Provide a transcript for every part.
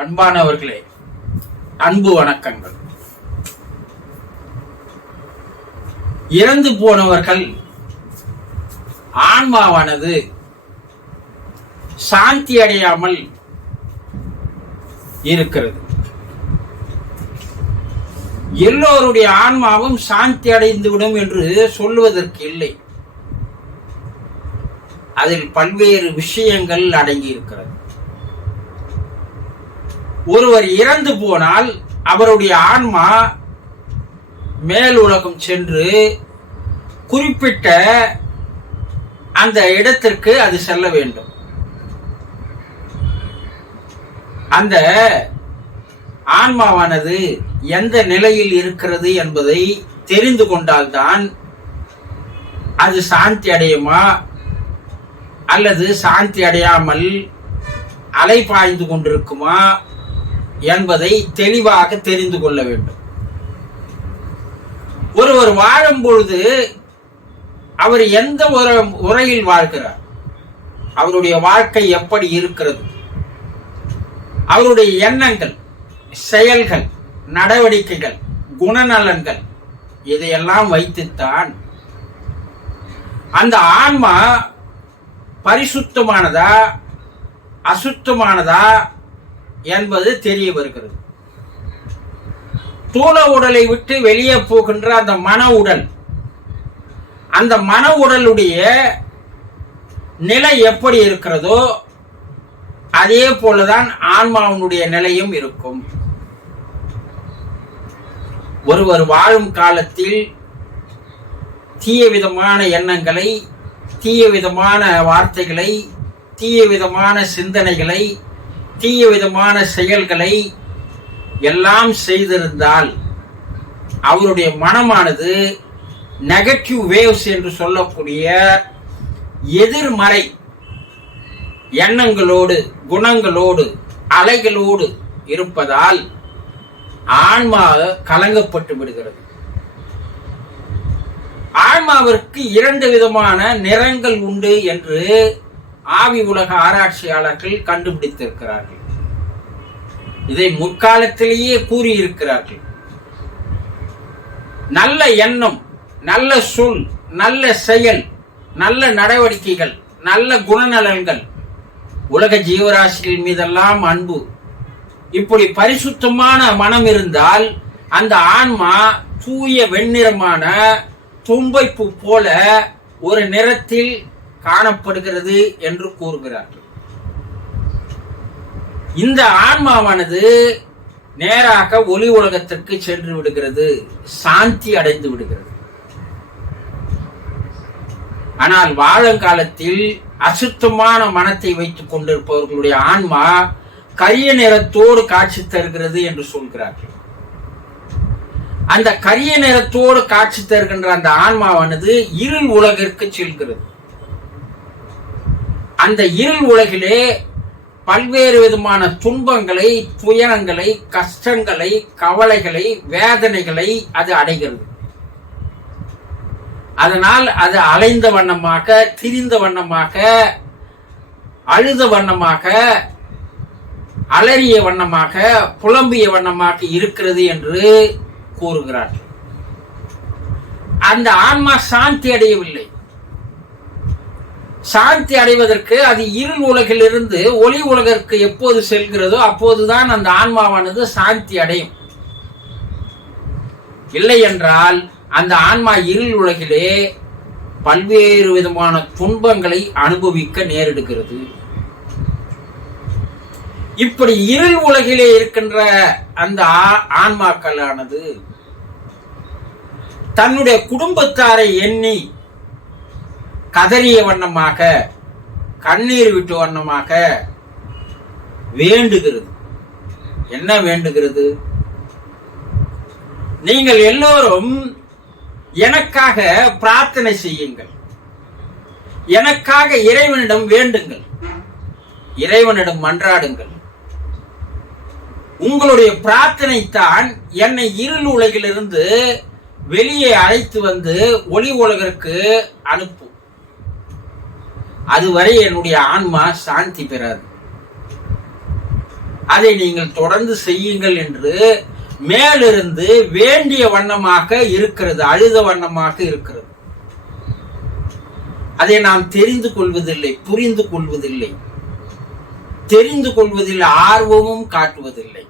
அன்பானவர்களே அன்பு வணக்கங்கள். இறந்து போனவர்கள் ஆன்மாவானது சாந்தி அடையாமல் இருக்கிறது. எல்லோருடைய ஆன்மாவும் சாந்தி அடைந்துவிடும் என்று சொல்லுவதற்கு இல்லை. அதில் பல்வேறு விஷயங்கள் அடங்கி இருக்கிறது ஒருவர் இறந்து போனால் அவருடைய ஆன்மா மேல் உலகம் சென்று குறிப்பிட்ட அந்த இடத்திற்கு அது செல்ல வேண்டும். அந்த ஆன்மாவானது எந்த நிலையில் இருக்கிறது என்பதை தெரிந்து கொண்டால்தான் அது சாந்தி அடையுமா? அல்லது சாந்தி அடையாமல் அலை பாய்ந்து கொண்டிருக்குமா? என்பதை தெளிவாக தெரிந்து கொள்ள வேண்டும். ஒருவர் வாழும் பொழுது அவர் எந்த ஒரு உரையில் வாழ்கிறார்? அவருடைய வாழ்க்கை எப்படி இருக்கிறது? அவருடைய எண்ணங்கள் செயல்கள் நடவடிக்கைகள் குணநலன்கள் இதையெல்லாம் வைத்துத்தான் அந்த ஆன்மா பரிசுத்தமானதா அசுத்தமானதா என்பது தெரிய வருகிறது தூள உடலை விட்டு வெளியே போகின்ற அந்த மன உடல் அந்த மன உடலுடைய நிலை எப்படி இருக்கிறதோ அதே போலதான் ஆன்மாவினுடைய நிலையும் இருக்கும். ஒருவர் வாழும் காலத்தில் தீய விதமான எண்ணங்களை தீய விதமான வார்த்தைகளை தீய விதமான சிந்தனைகளை தீய விதமான செயல்களை எல்லாம் செய்திருந்தால் அவருடைய மனமானது நெகட்டிவ் வேவ்ஸ் என்று சொல்லக்கூடிய எதிர்மறை எண்ணங்களோடு குணங்களோடு அலைகளோடு இருப்பதால் ஆன்மா கலங்கப்பட்டு விடுகிறது. ஆன்மாவிற்கு இரண்டு விதமான நிறங்கள் உண்டு என்று ஆவி உலக ஆராய்ச்சியாளர்கள் கண்டுபிடித்திருக்கிறார்கள். இதை முற்காலத்திலேயே கூறியிருக்கிறார்கள். நல்ல எண்ணம் நல்ல சொல் நல்ல செயல் நல்ல நடவடிக்கைகள் நல்ல குணநலன்கள். உலக ஜீவராசிகள் மீதெல்லாம் அன்பு. இப்படி பரிசுத்தமான மனம் இருந்தால் அந்த ஆன்மா தூய வெண்ணிறமான தும்பைப்பு போல ஒரு நிறத்தில் காணப்படுகிறது என்று கூறுகிறார்கள். இந்த ஆன்மாவானது நேராக ஒளி உலகத்திற்கு சென்று விடுகிறது சாந்தி அடைந்து விடுகிறது. ஆனால் வாழங்காலத்தில் அசுத்தமான மனத்தை வைத்துக் கொண்டிருப்பவர்களுடைய ஆன்மா கரிய நிறத்தோடு காட்சி தருகிறது என்று சொல்கிறார்கள். அந்த கரிய நிறத்தோடு காட்சி தருகின்ற அந்த ஆன்மாவானது இருள் உலகிற்கு செல்கிறது. அந்த இருள் உலகிலே பல்வேறு விதமான துன்பங்களை துயரங்களை கஷ்டங்களை கவலைகளை வேதனைகளை அது அடைகிறது. அதனால் அது அலைந்த வண்ணமாக திரிந்த வண்ணமாக அழுத வண்ணமாக அலறிய வண்ணமாக புலம்பிய வண்ணமாக இருக்கிறது என்று கூறுகிறார்கள். அந்த ஆன்மா சாந்தி அடையவில்லை. சாந்தி அடைவதற்கு அது இருள் உலகிலிருந்து ஒளி உலகிற்கு எப்போது செல்கிறதோ அப்போதுதான் அந்த ஆன்மாவானது சாந்தி அடையும். இல்லை என்றால் அந்த ஆன்மா இருள் உலகிலே பல்வேறு விதமான துன்பங்களை அனுபவிக்க நேரிடுகிறது. இப்படி இருள் உலகிலே இருக்கின்ற அந்த ஆன்மாக்களானது தன்னுடைய குடும்பத்தாரை எண்ணி கதறிய வண்ணமாக கண்ணீர் விட்டு வண்ணமாக வேண்டுகிறது. என்ன வேண்டுகிறது? நீங்கள் எல்லோரும் எனக்காக பிரார்த்தனை செய்யுங்கள். எனக்காக இறைவனிடம் வேண்டுங்கள். இறைவனிடம் மன்றாடுங்கள். உங்களுடைய பிரார்த்தனை தான் என்னை இருள் உலகிலிருந்து வெளியே அழைத்து வந்து ஒளி உலகிற்கு அனுப்பும். அதுவரை என்னுடைய ஆன்மா சாந்தி பெறாது. அதை நீங்கள் தொடர்ந்து செய்யுங்கள் என்று மேலிருந்து வேண்டிய வண்ணமாக இருக்கிறது அழுத வண்ணமாக இருக்கிறது. அதை நாம் தெரிந்து கொள்வதில்லை புரிந்து கொள்வதில்லை. தெரிந்து கொள்வதில் ஆர்வமும் காட்டுவதில்லை.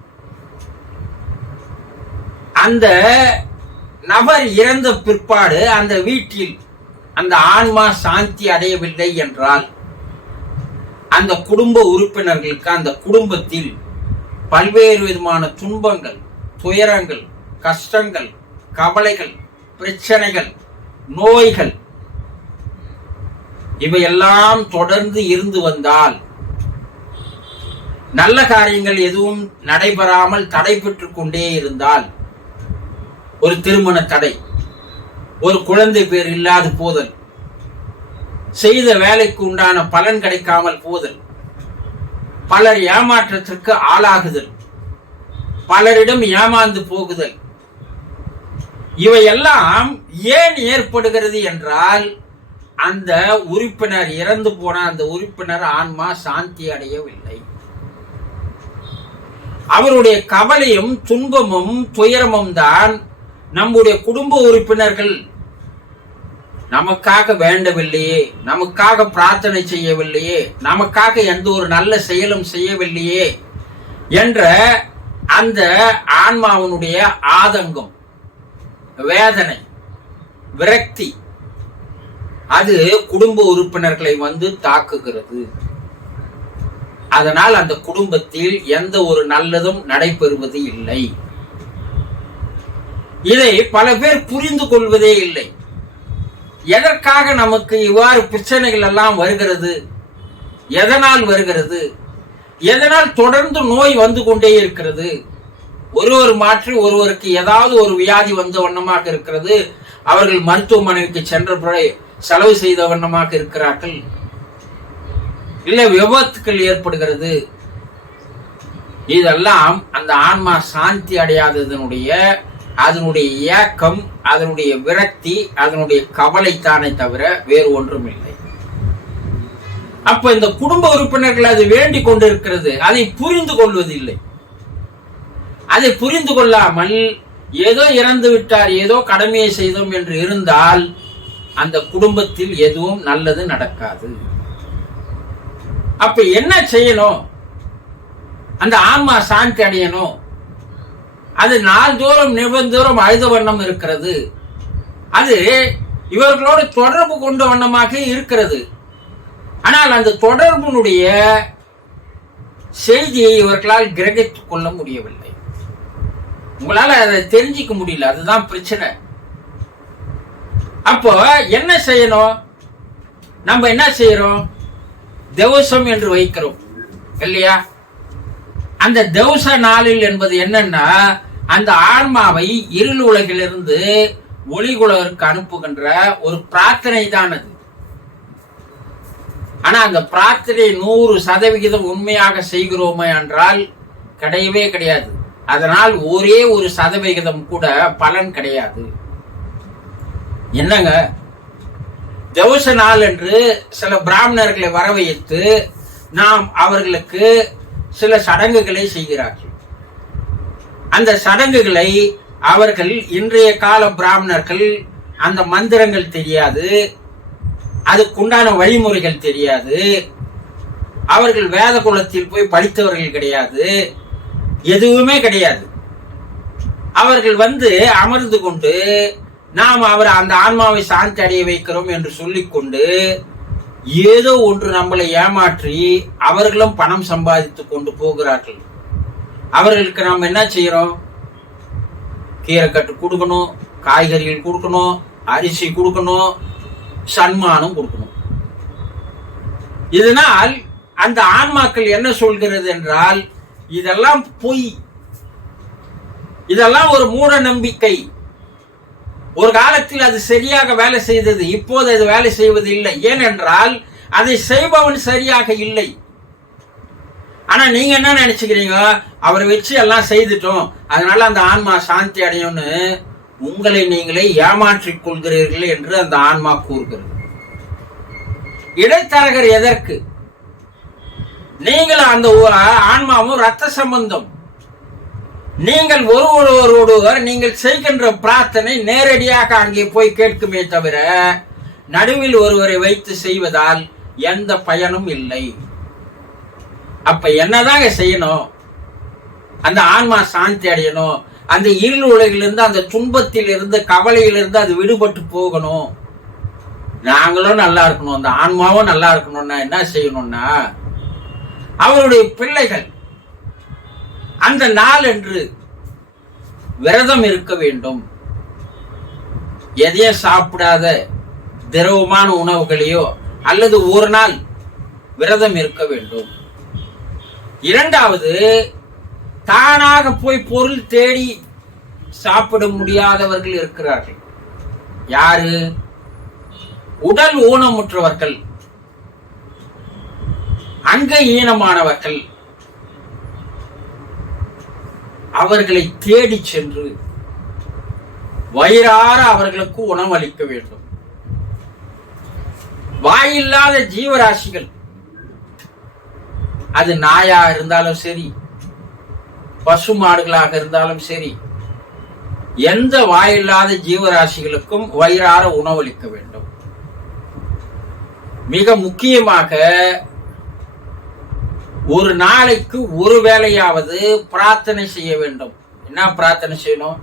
அந்த நபர் இறந்த பிற்பாடு அந்த வீட்டில் அந்த ஆன்மா சாந்தி அடையவில்லை என்றால் அந்த குடும்ப உறுப்பினர்களுக்கு அந்த குடும்பத்தில் பல்வேறு விதமான துன்பங்கள் துயரங்கள் கஷ்டங்கள் கவலைகள் பிரச்சனைகள் நோய்கள் இவையெல்லாம் தொடர்ந்து இருந்து வந்தால் நல்ல காரியங்கள் எதுவும் நடைபெறாமல் தடைபெற்று கொண்டே இருந்தால் ஒரு திருமண தடை ஒரு குழந்தை பேர் இல்லாது போதல். செய்த வேலைக்கு உண்டான பலன் கிடைக்காமல் போதல். பலர் ஏமாற்றத்திற்கு ஆளாகுதல். பலரிடம் ஏமாந்து போகுதல். இவையெல்லாம் ஏன் ஏற்படுகிறது என்றால் அந்த உறுப்பினர் இறந்து போன அந்த உறுப்பினர் ஆன்மா சாந்தி அடையவில்லை. அவருடைய கவலையும் துன்பமும் துயரமும் தான் நம்முடைய குடும்ப உறுப்பினர்கள் நமக்காக வேண்டவில்லையே நமக்காக பிரார்த்தனை செய்யவில்லையே நமக்காக எந்த ஒரு நல்ல செயலும் செய்யவில்லையே என்ற அந்த ஆன்மாவினுடைய ஆதங்கம் வேதனை விரக்தி அது குடும்ப உறுப்பினர்களை வந்து தாக்குகிறது. அதனால் அந்த குடும்பத்தில் எந்த ஒரு நல்லதும் நடைபெறுவது இல்லை. இதை பல பேர் புரிந்து கொள்வதே இல்லை. எதற்காக நமக்கு இவ்வாறு பிரச்சனைகள் எல்லாம் வருகிறது? எதனால் வருகிறது? எதனால் தொடர்ந்து நோய் வந்து கொண்டே இருக்கிறது? ஒருவர் மாற்றி ஒருவருக்கு ஏதாவது ஒரு வியாதி வந்த வண்ணமாக இருக்கிறது. அவர்கள் மருத்துவமனைக்கு சென்ற பிறகு செலவு செய்த வண்ணமாக இருக்கிறார்கள். இல்ல விபத்துக்கள் ஏற்படுகிறது. இதெல்லாம் அந்த ஆன்மா சாந்தி அடையாததனுடைய அதனுடைய ஏக்கம் அதனுடைய விரக்தி அதனுடைய கவலை தானே தவிர வேறு ஒன்றும் இல்லை அப்ப இந்த குடும்ப உறுப்பினர்கள் அது வேண்டிக் கொண்டிருக்கிறது அதை புரிந்து கொள்வதில்லை. அதை புரிந்து கொள்ளாமல் ஏதோ இறந்து விட்டார் ஏதோ கடமையை செய்தோம் என்று இருந்தால் அந்த குடும்பத்தில் எதுவும் நல்லது நடக்காது. அப்ப என்ன செய்யணும்? அந்த ஆன்மா சாந்தி அடையணும். அது நாள்தோறும் நிபந்தோறும் அழுத வண்ணம் இருக்கிறது. அது இவர்களோடு தொடர்பு கொண்ட வண்ணமாக இருக்கிறது. ஆனால் அந்த தொடர்பினுடைய செய்தியை இவர்களால் கிரகித்துக் கொள்ள முடியவில்லை. உங்களால் அதை தெரிஞ்சிக்க முடியல. அதுதான் பிரச்சனை. அப்போ என்ன செய்யணும்? நம்ம என்ன செய்யறோம்? தேவசம் என்று வைக்கிறோம். இல்லையா? அந்த தேவச நாளில் என்பது என்னன்னா அந்த ஆன்மாவை இருள் உலகிலிருந்து ஒளிகுலருக்கு அனுப்புகின்ற ஒரு பிரார்த்தனை தான் அது. ஆனா அந்த பிரார்த்தனை நூறு சதவிகிதம் உண்மையாக செய்கிறோமே என்றால் கிடையவே கிடையாது. அதனால் ஒரே ஒரு சதவிகிதம் கூட பலன் கிடையாது. என்னங்க? தவச நாள் என்று சில பிராமணர்களை வர வைத்து நாம் அவர்களுக்கு சில சடங்குகளை செய்கிறார்கள். அந்த சடங்குகளை அவர்கள் இன்றைய கால பிராமணர்கள் அந்த மந்திரங்கள் தெரியாது அதுக்குண்டான வழிமுறைகள் தெரியாது அவர்கள் வேத குலத்தில் போய் படித்தவர்கள் கிடையாது எதுவுமே கிடையாது. அவர்கள் வந்து அமர்ந்து கொண்டு நாம் அவர் அந்த ஆன்மாவை சாந்தி அடைய வைக்கிறோம் என்று சொல்லிக்கொண்டு ஏதோ ஒன்று நம்மளை ஏமாற்றி அவர்களும் பணம் சம்பாதித்துக் கொண்டு போகிறார்கள். அவர்களுக்கு நாம் என்ன செய்யறோம் கீரைக்கட்டு கொடுக்கணும் காய்கறிகள் கொடுக்கணும் அரிசி கொடுக்கணும் சன்மானம் கொடுக்கணும். இதனால் அந்த ஆன்மாக்கள் என்ன சொல்கிறது என்றால் இதெல்லாம் பொய். இதெல்லாம் ஒரு மூட நம்பிக்கை. ஒரு காலத்தில் அது சரியாக வேலை செய்தது இப்போது அது வேலை செய்வது இல்லை. ஏனென்றால் அதை செய்பவன் சரியாக இல்லை. ஆனா நீங்க என்ன நினைச்சுக்கிறீங்க? அவரை வச்சு எல்லாம் செய்துட்டோம். அதனால அந்த ஆன்மா சாந்தி அடையும்னு உங்களை நீங்களே ஏமாற்றிக் கொள்கிறீர்கள் என்று அந்த ஆன்மா கூறுகிறது. இடைத்தரகர் எதற்கு? நீங்கள் அந்த ஆன்மாவும் ரத்த சம்பந்தம். நீங்கள் ஒருவரோடு நீங்கள் செய்கின்ற பிரார்த்தனை நேரடியாக அங்கே போய் கேட்குமே தவிர நடுவில் ஒருவரை வைத்து செய்வதால் எந்த பயனும் இல்லை. அப்ப என்னதாங்க செய்யணும்? அந்த ஆன்மா சாந்தி அடையணும். அந்த இருள் உலகிலிருந்து அந்த துன்பத்தில் இருந்து கவலையிலிருந்து அது விடுபட்டு போகணும். நாங்களும் நல்லா இருக்கணும். அந்த ஆன்மாவும் நல்லா இருக்கணும்னா என்ன செய்யணும்னா அவருடைய பிள்ளைகள் அந்த நாள் என்று விரதம் இருக்க வேண்டும். எதையும் சாப்பிடாத திரவமான உணவுகளையோ அல்லது ஒரு நாள் விரதம் இருக்க வேண்டும். இரண்டாவது தானாக போய் பொருள் தேடி சாப்பிட முடியாதவர்கள் இருக்கிறார்கள். யாரு? உடல் ஊனமுற்றவர்கள். அங்க ஈனமானவர்கள். அவர்களை தேடி சென்று வயிறார அவர்களுக்கு உணவளிக்க வேண்டும். வாயில்லாத ஜீவராசிகள் அது நாயா இருந்தாலும் சரி பசு மாடுகளாக இருந்தாலும் சரி எந்த வாயில்லாத ஜீவராசிகளுக்கும் வயிறார உணவளிக்க வேண்டும். மிக முக்கியமாக ஒரு நாளைக்கு ஒரு வேளையாவது பிரார்த்தனை செய்ய வேண்டும். என்ன பிரார்த்தனை செய்யணும்?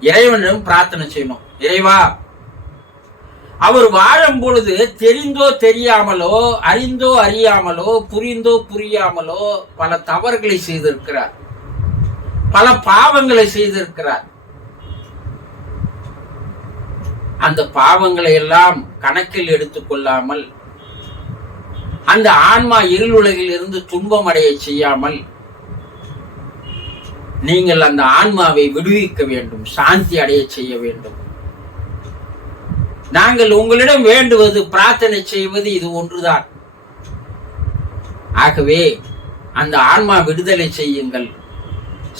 இறைவனிடம் பிரார்த்தனை செய்யணும். இறைவா அவர் வாழும் பொழுது தெரிந்தோ தெரியாமலோ அறிந்தோ அறியாமலோ புரிந்தோ புரியாமலோ பல தவறுகளை செய்திருக்கிறார். பல பாவங்களை செய்திருக்கிறார். அந்த பாவங்களை எல்லாம் கணக்கில் எடுத்துக்கொள்ளாமல் அந்த ஆன்மா இருள் உலகில் இருந்து துன்பம் அடைய செய்யாமல் நீங்கள் அந்த ஆன்மாவை விடுவிக்க வேண்டும் சாந்தி அடைய செய்ய வேண்டும். நாங்கள் உங்களிடம் வேண்டுவது பிரார்த்தனை செய்வது இது ஒன்றுதான். ஆகவே அந்த ஆன்மா விடுதலை செய்யுங்கள்.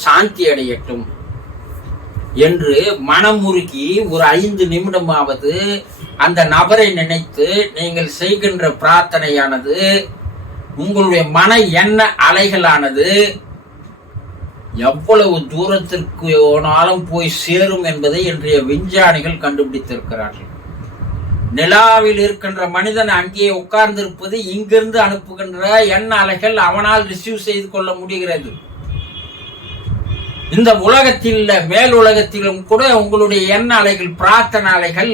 சாந்தி அடையட்டும். என்று மனமுருகி ஒரு ஐந்து நிமிடமாவது அந்த நபரை நினைத்து நீங்கள் செய்கின்ற பிரார்த்தனையானது உங்களுடைய மன எண்ண அலைகளானது எவ்வளவு தூரத்திற்கு போனாலும் போய் சேரும் என்பதை இன்றைய விஞ்ஞானிகள் கண்டுபிடித்திருக்கிறார்கள். நிலாவில் இருக்கின்ற மனிதன் அங்கே உட்கார்ந்திருப்பது இங்கிருந்து அனுப்புகின்ற எண் அலைகள் அவனால் ரிசீவ் செய்து கொள்ள முடிகிறது. இந்த உலகத்தில் மேல் உலகத்திலும் கூட உங்களுடைய எண்ண அலைகள் பிரார்த்தனை அலைகள்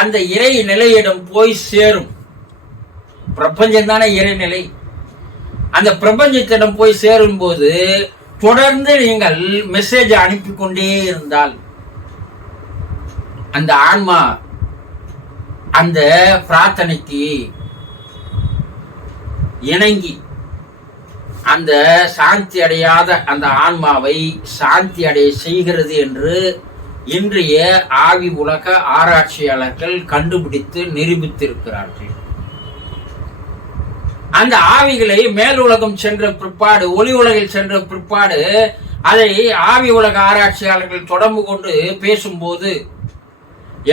அந்த இறை நிலையிடம் போய் சேரும். பிரபஞ்சம் தானே இறைநிலை அந்த பிரபஞ்சத்திடம் போய் சேரும் போது தொடர்ந்து நீங்கள் மெசேஜ் அனுப்பி கொண்டே இருந்தால் அந்த ஆன்மா அந்த பிரார்த்தனைக்கு இணங்கி அந்த சாந்தி அடையாத அந்த ஆன்மாவை சாந்தி அடைய செய்கிறது என்று இன்றைய ஆவி உலக ஆராய்ச்சியாளர்கள் கண்டுபிடித்து நிரூபித்திருக்கிறார்கள். அந்த ஆவிகளை மேல் உலகம் சென்ற பிற்பாடு ஒளி உலகில் சென்ற பிற்பாடு அதை ஆவி உலக ஆராய்ச்சியாளர்கள் தொடர்பு கொண்டு பேசும்போது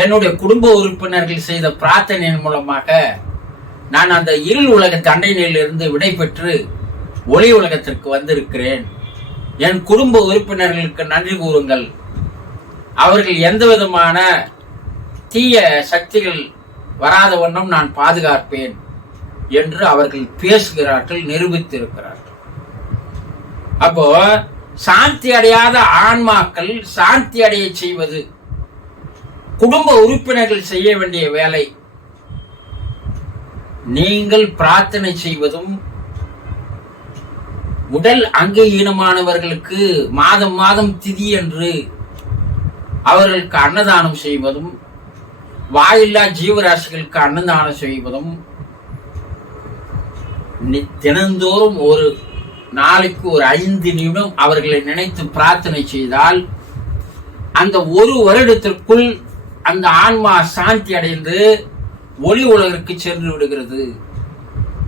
என்னுடைய குடும்ப உறுப்பினர்கள் செய்த பிரார்த்தனையின் மூலமாக நான் அந்த இருள் உலக தண்டனையிலிருந்து விடை பெற்று ஒளி உலகத்திற்கு வந்திருக்கிறேன். என் குடும்ப உறுப்பினர்களுக்கு நன்றி கூறுங்கள். அவர்கள் எந்த விதமான தீய சக்திகள் வராத வண்ணம் நான் பாதுகாப்பேன் என்று அவர்கள் பேசுகிறார்கள் நிரூபித்திருக்கிறார்கள். அப்போ சாந்தி அடையாத ஆன்மாக்கள் சாந்தி அடைய செய்வது குடும்ப உறுப்பினர்கள் செய்ய வேண்டிய வேலை. நீங்கள் பிரார்த்தனை செய்வதும் உடல் அங்கீனமானவர்களுக்கு மாதம் மாதம் திதி என்று அவர்களுக்கு அன்னதானம் செய்வதும் வாயில்லா ஜீவராசிகளுக்கு அன்னதானம் செய்வதும் தினந்தோறும் ஒரு நாளைக்கு ஒரு ஐந்து நிமிடம் அவர்களை நினைத்து பிரார்த்தனை செய்தால் அந்த ஒரு வருடத்திற்குள் அந்த ஆன்மா சாந்தி அடைந்து ஒளி உலகிற்கு சென்று விடுகிறது.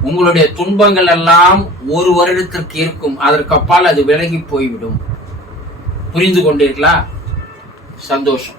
உங்களுடைய துன்பங்கள் எல்லாம் ஒரு வருடத்திற்கு இருக்கும். அதற்கு அப்பால் அது விலகி போய்விடும். புரிந்து கொண்டீர்களா? சந்தோஷம்.